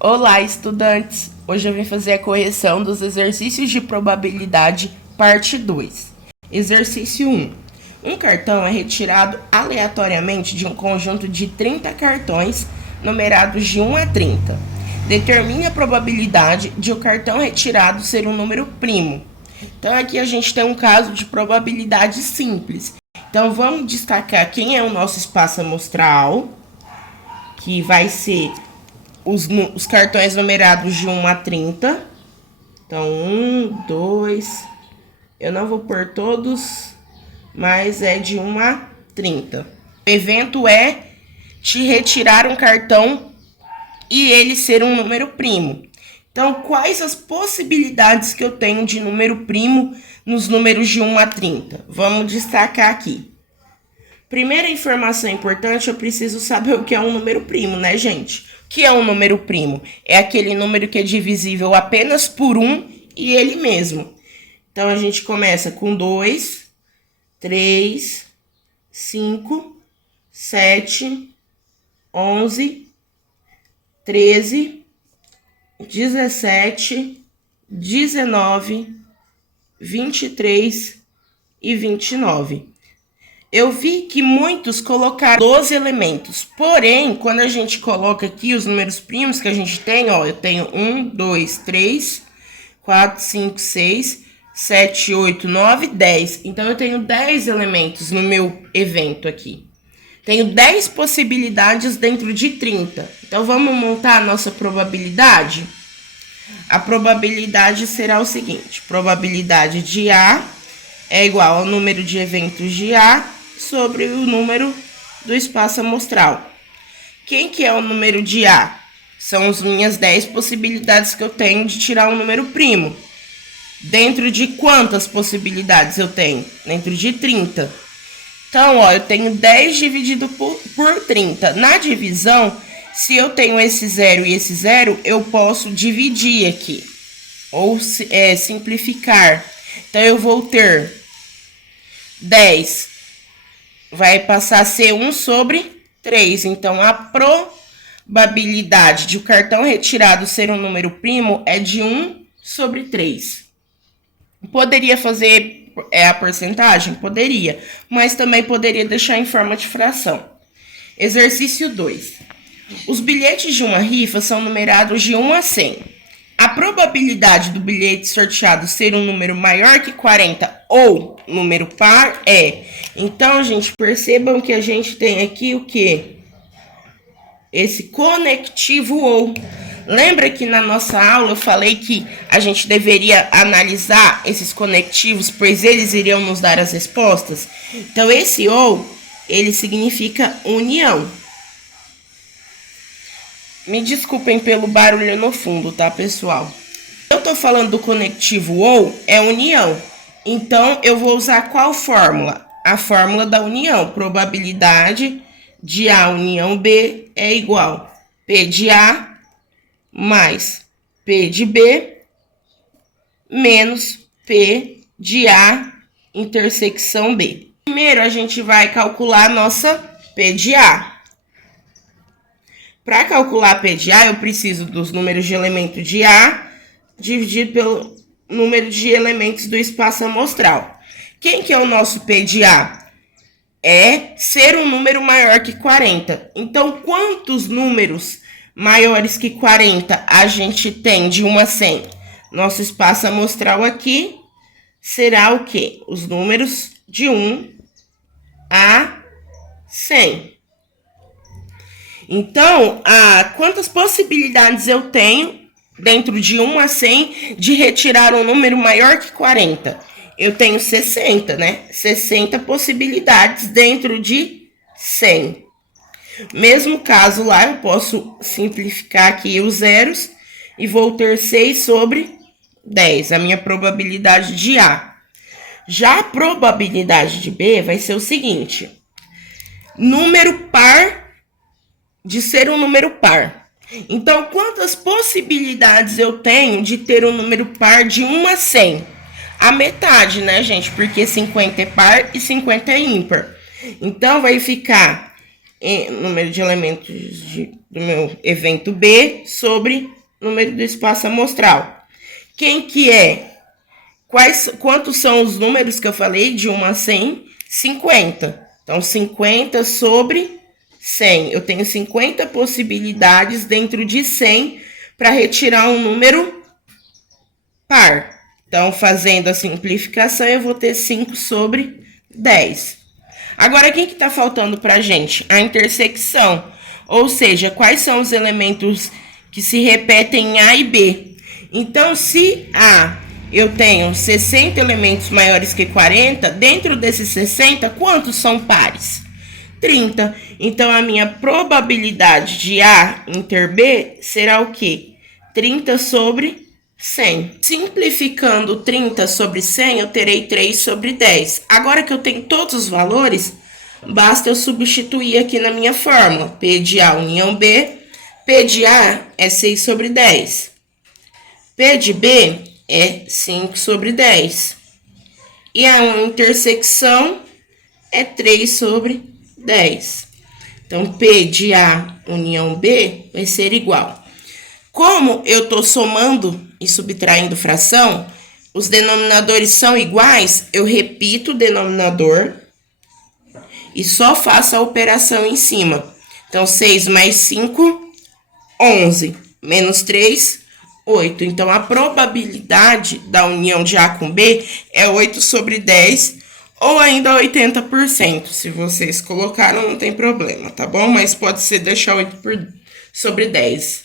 Olá, estudantes! Hoje eu vim fazer a correção dos exercícios de probabilidade, parte 2. Exercício 1. Um cartão é retirado aleatoriamente de um conjunto de 30 cartões numerados de 1 a 30. Determine a probabilidade de o cartão retirado ser um número primo. Então aqui a gente tem um caso de probabilidade simples. Então vamos destacar quem é o nosso espaço amostral, que vai ser os cartões numerados de 1 a 30. Então, 1, 2. Eu não vou pôr todos, mas é de 1 a 30. O evento é te retirar um cartão e ele ser um número primo. Então, quais as possibilidades que eu tenho de número primo nos números de 1 a 30? Vamos destacar aqui. Primeira informação importante, eu preciso saber o que é um número primo, né, gente? O que é um número primo? É aquele número que é divisível apenas por 1 e ele mesmo. Então, a gente começa com 2, 3, 5, 7, 11, 13, 17, 19, 23 e 29. Eu vi que muitos colocaram 12 elementos, porém, quando a gente coloca aqui os números primos que a gente tem, ó, eu tenho 1, 2, 3, 4, 5, 6, 7, 8, 9, 10. Então, eu tenho 10 elementos no meu evento aqui. Tenho 10 possibilidades dentro de 30. Então, vamos montar a nossa probabilidade? A probabilidade será o seguinte: probabilidade de A é igual ao número de eventos de A sobre o número do espaço amostral. Quem que é o número de A? São as minhas 10 possibilidades que eu tenho de tirar um número primo. Dentro de quantas possibilidades eu tenho? Dentro de 30. Então, ó, eu tenho 10 dividido por 30. Na divisão, se eu tenho esse 0 e esse 0, eu posso dividir aqui. Ou simplificar. Então, eu vou ter 10 vai passar a ser 1 sobre 3. Então, a probabilidade de o cartão retirado ser um número primo é de 1 sobre 3. Poderia fazer a porcentagem? Poderia, mas também poderia deixar em forma de fração. Exercício 2. Os bilhetes de uma rifa são numerados de 1 a 100. A probabilidade do bilhete sorteado ser um número maior que 40 ou número par é... Então, gente, percebam que a gente tem aqui o quê? Esse conectivo ou. Lembra que na nossa aula eu falei que a gente deveria analisar esses conectivos, pois eles iriam nos dar as respostas? Então, esse ou, ele significa união. Me desculpem pelo barulho no fundo, tá, pessoal? Eu tô falando do conectivo ou, é união. Então, eu vou usar qual fórmula? A fórmula da união. Probabilidade de A união B é igual P de A mais P de B menos P de A intersecção B. Primeiro, a gente vai calcular a nossa P de A. Para calcular P de A, eu preciso dos números de elemento de A dividido pelo número de elementos do espaço amostral. Quem que é o nosso P de A? É ser um número maior que 40. Então, quantos números maiores que 40 a gente tem de 1 a 100? Nosso espaço amostral aqui será o quê? Os números de 1 a 100. Então, quantas possibilidades eu tenho dentro de 1 a 100 de retirar um número maior que 40? Eu tenho 60, né? 60 possibilidades dentro de 100. Mesmo caso lá, eu posso simplificar aqui os zeros e vou ter 6 sobre 10, a minha probabilidade de A. Já a probabilidade de B vai ser o seguinte: número par de ser um número par. Então, quantas possibilidades eu tenho de ter um número par de 1 a 100? A metade, né, gente? Porque 50 é par e 50 é ímpar. Então, vai ficar número de elementos do meu evento B sobre número do espaço amostral. Quem que é? Quantos são os números que eu falei de 1 a 100? 50. Então, 50 sobre 100. Eu tenho 50 possibilidades dentro de 100 para retirar um número par. Então, fazendo a simplificação, eu vou ter 5 sobre 10. Agora, o que está faltando para a gente? A intersecção. Ou seja, quais são os elementos que se repetem em A e B. Então, se A eu tenho 60 elementos maiores que 40, dentro desses 60, quantos são pares? 30. Então, a minha probabilidade de A inter B será o quê? 30 sobre 100. Simplificando 30 sobre 100, eu terei 3 sobre 10. Agora que eu tenho todos os valores, basta eu substituir aqui na minha fórmula. P de A união B. P de A é 6 sobre 10. P de B é 5 sobre 10. E a intersecção é 3 sobre 10. Então, P de A união B vai ser igual. Como eu estou somando e subtraindo fração, os denominadores são iguais, eu repito o denominador e só faço a operação em cima. Então, 6 mais 5, 11. Menos 3, 8. Então, a probabilidade da união de A com B é 8 sobre 10 ou ainda 80%. Se vocês colocaram, não tem problema, tá bom? Mas pode ser deixar 8 sobre 10.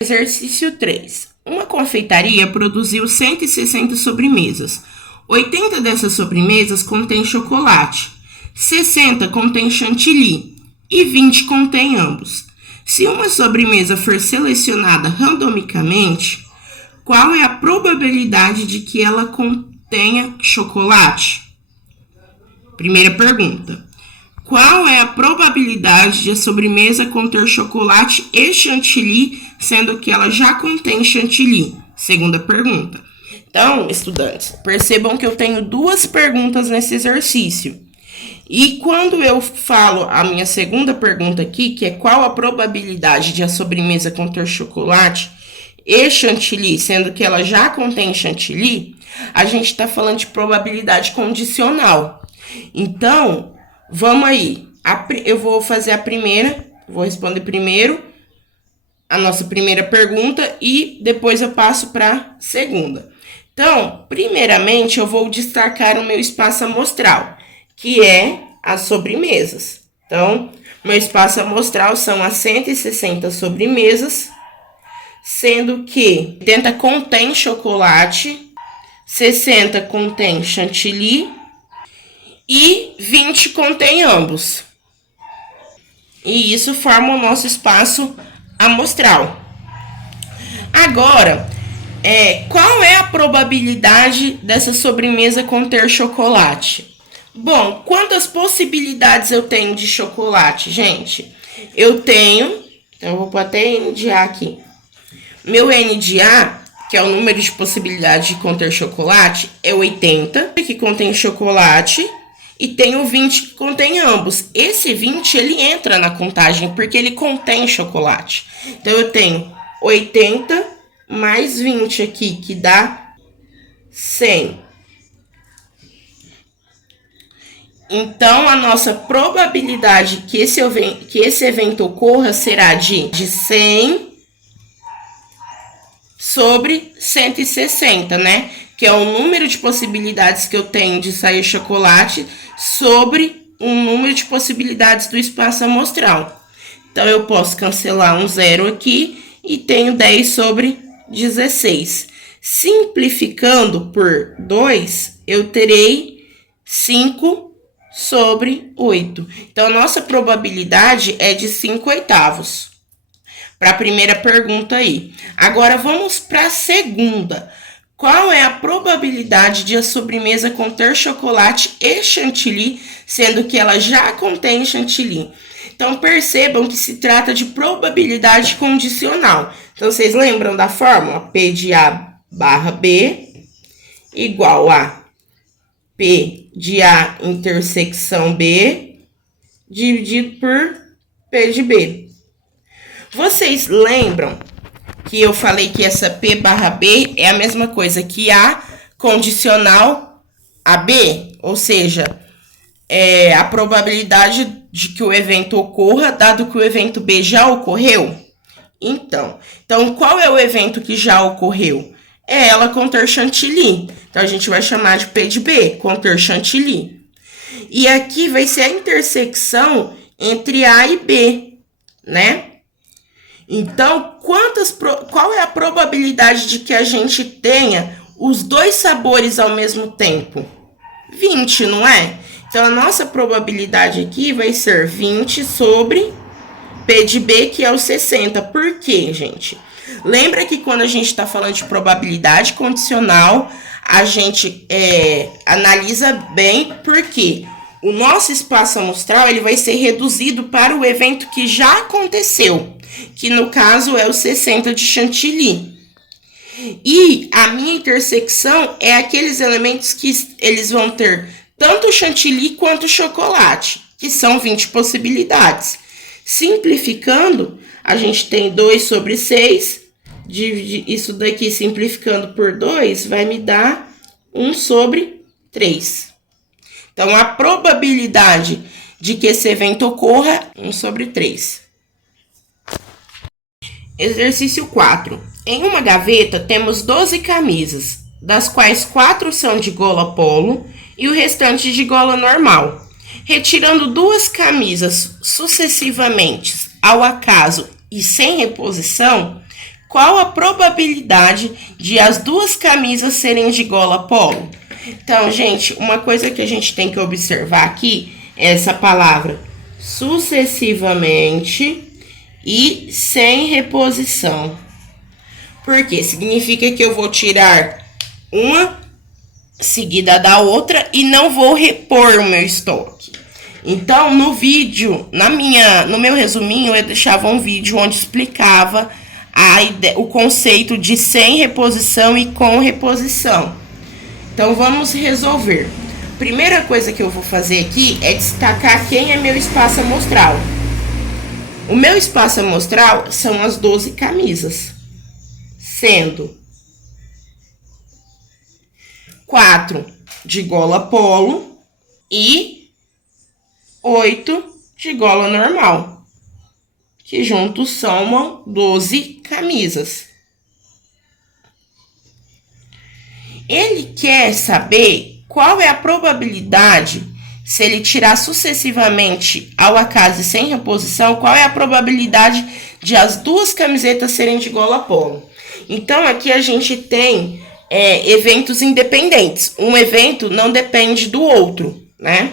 Exercício 3. Uma confeitaria produziu 160 sobremesas. 80 dessas sobremesas contêm chocolate, 60 contém chantilly e 20 contém ambos. Se uma sobremesa for selecionada randomicamente, qual é a probabilidade de que ela contenha chocolate? Primeira pergunta. Qual é a probabilidade de a sobremesa conter chocolate e chantilly, sendo que ela já contém chantilly? Segunda pergunta. Então, estudantes, percebam que eu tenho duas perguntas nesse exercício. E quando eu falo a minha segunda pergunta aqui, que é qual a probabilidade de a sobremesa conter chocolate e chantilly, sendo que ela já contém chantilly, a gente está falando de probabilidade condicional. Então, vamos aí. Eu vou fazer a primeira, vou responder primeiro a nossa primeira pergunta e depois eu passo para a segunda. Então, primeiramente, eu vou destacar o meu espaço amostral, que é as sobremesas. Então, meu espaço amostral são as 160 sobremesas, sendo que 80 contém chocolate, 60 contém chantilly e 20 contém ambos. E isso forma o nosso espaço amostral. Agora, qual é a probabilidade dessa sobremesa conter chocolate? Bom, quantas possibilidades eu tenho de chocolate, gente? Eu tenho, então eu vou pôr até N de A aqui. Meu N de A, que é o número de possibilidades de conter chocolate, é 80, que contém chocolate, e tem o 20 que contém ambos. Esse 20, ele entra na contagem, porque ele contém chocolate. Então, eu tenho 80 mais 20 aqui, que dá 100. Então, a nossa probabilidade que esse evento ocorra será de 100 sobre 160, né? Que é o número de possibilidades que eu tenho de sair chocolate sobre o número de possibilidades do espaço amostral. Então, eu posso cancelar um zero aqui e tenho 10 sobre 16. Simplificando por 2, eu terei 5 sobre 8. Então, a nossa probabilidade é de 5 oitavos. Para a primeira pergunta aí. Agora, vamos para a segunda. Qual é a probabilidade de a sobremesa conter chocolate e chantilly, sendo que ela já contém chantilly? Então, percebam que se trata de probabilidade condicional. Então, vocês lembram da fórmula? P de A barra B igual a P de A intersecção B dividido por P de B. Vocês lembram que eu falei que essa P barra B é a mesma coisa que A condicional a B? Ou seja, é a probabilidade de que o evento ocorra, dado que o evento B já ocorreu? Então, qual é o evento que já ocorreu? É ela conter chantilly. Então, a gente vai chamar de P de B, conter chantilly. E aqui vai ser a intersecção entre A e B, né? Então, qual é a probabilidade de que a gente tenha os dois sabores ao mesmo tempo? 20, não é? Então, a nossa probabilidade aqui vai ser 20 sobre P de B, que é o 60. Por quê, gente? Lembra que quando a gente está falando de probabilidade condicional, a gente analisa bem, porque o nosso espaço amostral ele vai ser reduzido para o evento que já aconteceu, que no caso é o 60 de chantilly. E a minha intersecção é aqueles elementos que eles vão ter tanto chantilly quanto chocolate, que são 20 possibilidades. Simplificando, a gente tem 2 sobre 6, isso daqui simplificando por 2 vai me dar 1 sobre 3. Então, a probabilidade de que esse evento ocorra, 1 sobre 3. Exercício 4. Em uma gaveta temos 12 camisas, das quais 4 são de gola polo e o restante de gola normal. Retirando 2 camisas sucessivamente ao acaso e sem reposição, qual a probabilidade de as 2 camisas serem de gola polo? Então, gente, uma coisa que a gente tem que observar aqui é essa palavra sucessivamente e sem reposição. Porque significa que eu vou tirar uma seguida da outra e não vou repor o meu estoque. Então, no vídeo, no meu resuminho, eu deixava um vídeo onde explicava o conceito de sem reposição e com reposição. Então, vamos resolver. Primeira coisa que eu vou fazer aqui é destacar quem é meu espaço amostral. O meu espaço amostral são as 12 camisas, sendo 4 de gola polo e 8 de gola normal, que juntos somam 12 camisas. Ele quer saber qual é a probabilidade, se ele tirar sucessivamente ao acaso e sem reposição, qual é a probabilidade de as 2 camisetas serem de gola polo. Então, aqui a gente tem eventos independentes. Um evento não depende do outro, né?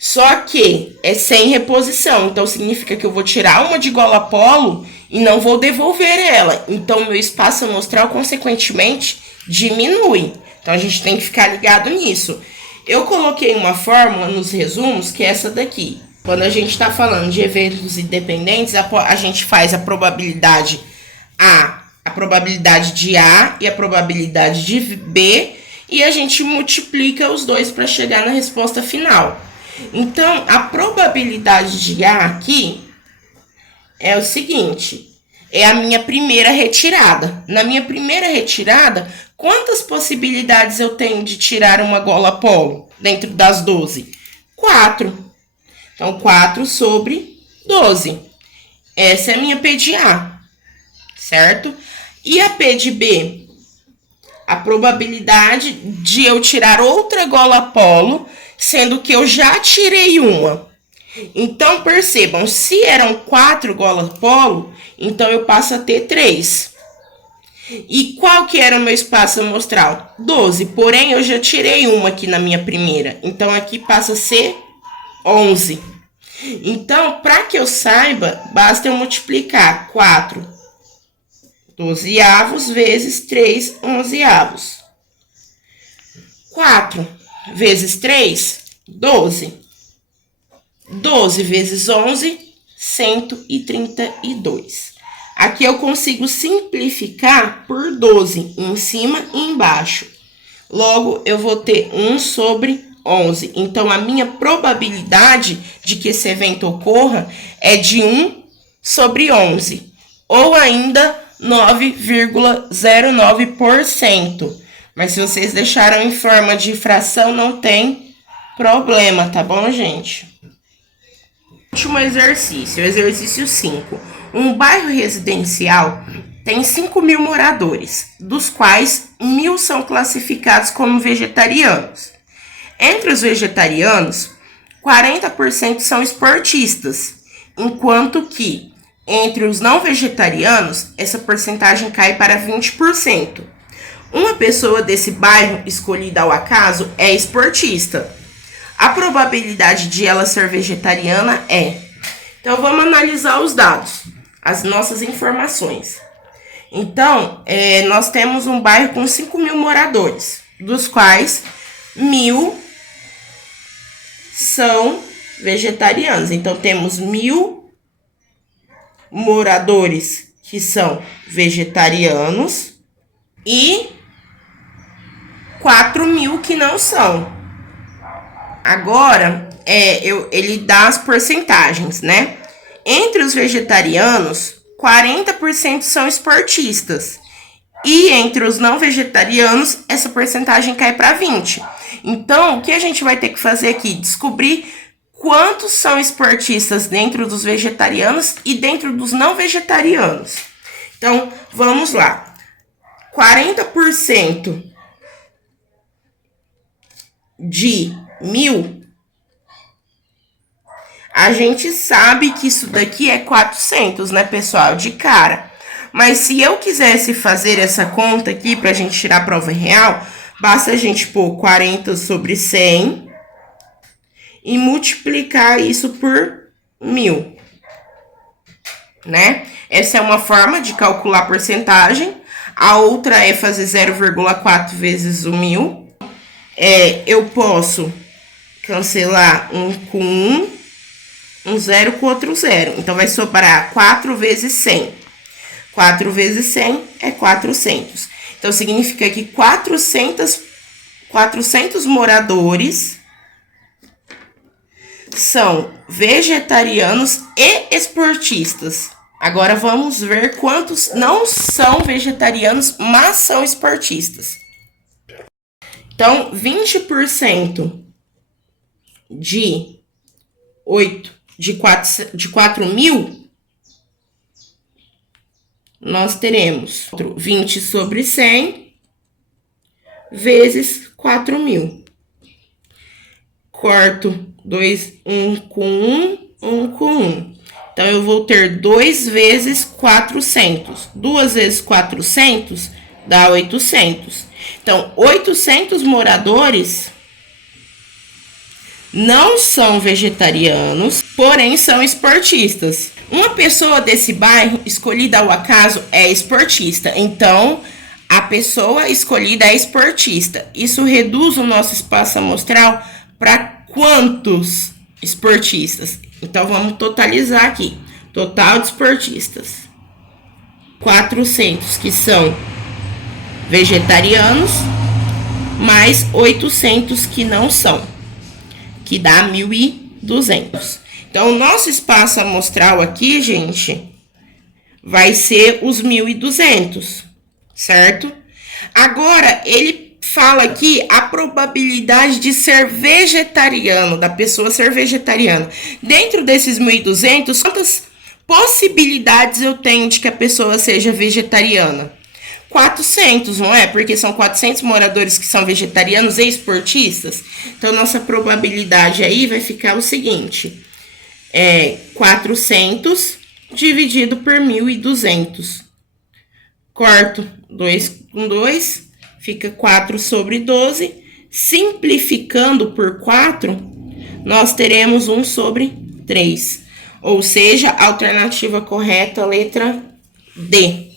Só que é sem reposição. Então, significa que eu vou tirar uma de gola polo e não vou devolver ela. Então, meu espaço amostral, consequentemente, diminui. Então, a gente tem que ficar ligado nisso. Eu coloquei uma fórmula nos resumos, que é essa daqui. Quando a gente está falando de eventos independentes, a gente faz a probabilidade a probabilidade de A e a probabilidade de B, e a gente multiplica os dois para chegar na resposta final. Então, a probabilidade de A aqui é o seguinte, é a minha primeira retirada. Na minha primeira retirada, quantas possibilidades eu tenho de tirar uma gola polo dentro das 12? 4. Então, 4 sobre 12. Essa é a minha P de A, certo? E a P de B? A probabilidade de eu tirar outra gola polo, sendo que eu já tirei uma. Então, percebam, se eram 4 golas polo, então eu passo a ter 3. E qual que era o meu espaço amostral? 12, porém eu já tirei uma aqui na minha primeira. Então, aqui passa a ser 11. Então, para que eu saiba, basta eu multiplicar 4 12avos vezes 3 11avos. 4 vezes 3, 12. 12 vezes 11, 132. Aqui eu consigo simplificar por 12, em cima e embaixo. Logo, eu vou ter 1 sobre 11. Então, a minha probabilidade de que esse evento ocorra é de 1 sobre 11. Ou ainda 9,09%. Mas se vocês deixaram em forma de fração, não tem problema, tá bom, gente? Último exercício, exercício 5. Um bairro residencial tem 5.000 moradores, dos quais 1.000 são classificados como vegetarianos. Entre os vegetarianos, 40% são esportistas, enquanto que entre os não vegetarianos, essa porcentagem cai para 20%. Uma pessoa desse bairro escolhida ao acaso é esportista. A probabilidade de ela ser vegetariana é... Então, vamos analisar os dados, as nossas informações. Então, nós temos um bairro com 5.000 moradores, dos quais 1.000 são vegetarianos. Então, temos 1.000 moradores que são vegetarianos e 4.000 que não são. Agora, ele dá as porcentagens, né? Entre os vegetarianos, 40% são esportistas. E entre os não vegetarianos, essa porcentagem cai para 20%. Então, o que a gente vai ter que fazer aqui? Descobrir quantos são esportistas dentro dos vegetarianos e dentro dos não vegetarianos. Então, vamos lá. 40% de 1.000, a gente sabe que isso daqui é 400, né, pessoal? De cara. Mas se eu quisesse fazer essa conta aqui pra gente tirar a prova real, basta a gente pôr 40 sobre 100 e multiplicar isso por 1.000, né? Essa é uma forma de calcular a porcentagem. A outra é fazer 0,4 vezes o 1.000. Eu posso cancelar um com um zero com outro zero. Então, vai sobrar 4 vezes 100. 4 vezes 100 é 400. Então, significa que 400 moradores são vegetarianos e esportistas. Agora, vamos ver quantos não são vegetarianos, mas são esportistas. Então, 20% de 4.000, nós teremos 20 sobre 100 vezes 4.000. Corto 2, 1 com 1 com 1. Então, eu vou ter 2 vezes 400. 2 vezes 400 dá 800. Então, 800 moradores não são vegetarianos, porém são esportistas. Uma pessoa desse bairro escolhida ao acaso é esportista. Então, a pessoa escolhida é esportista. Isso reduz o nosso espaço amostral para quantos esportistas? Então, vamos totalizar aqui. Total de esportistas. 400 que são vegetarianos, mais 800 que não são, que dá 1.200. Então, o nosso espaço amostral aqui, gente, vai ser os 1.200, certo? Agora, ele fala aqui a probabilidade de ser vegetariano, da pessoa ser vegetariana. Dentro desses 1.200, quantas possibilidades eu tenho de que a pessoa seja vegetariana? 400, não é? Porque são 400 moradores que são vegetarianos e esportistas. Então, nossa probabilidade aí vai ficar o seguinte. 400 dividido por 1.200. Corto 2 com 2, fica 4 sobre 12. Simplificando por 4, nós teremos 1 sobre 3. Ou seja, a alternativa correta, letra D.